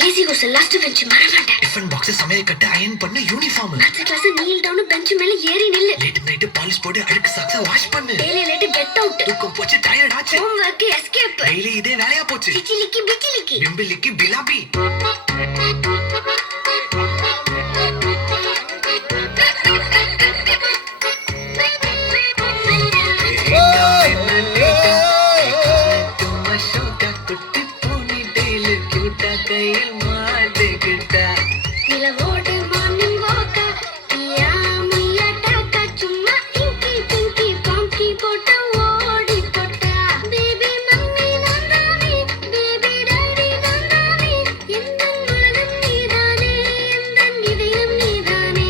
lazy கோஸ் last bench மறவாண்டே tiffin box சமையல் கட்டு iron பண்ணு uniform அடுத்த கிளாஸ் நீல் டவுன் பெஞ்ச் மேல ஏறி நில்லு லேட் நைட் பாலிஷ் போட்டு அழுக்கு சாக்ஸ வாஷ் பண்ணு டெய்லி லேட் கெட் அவுட் தூக்கம் போச்சு டயர்ட் ஆச்சு ஹோம் வர்க் எஸ்கேப் டெய்லி இதே வேலையா போச்சு சிச்சிலிக்கி பிச்சிலிக்கி பிம்பிலிக்கி பிலாபி கையில் மாட்டுக்கிட்டா நிலவோடு மார்னிங் வாக்கா பியா முய்யா டாக்கா சும்மா இங்கி பிங்கி பாங்கி போட்டு ஓடி போட்டா பேபி மம்மி நானானே பேபி டாடி நானானே எந்த உலகம் நீதானே எந்த இதயம் நீதானே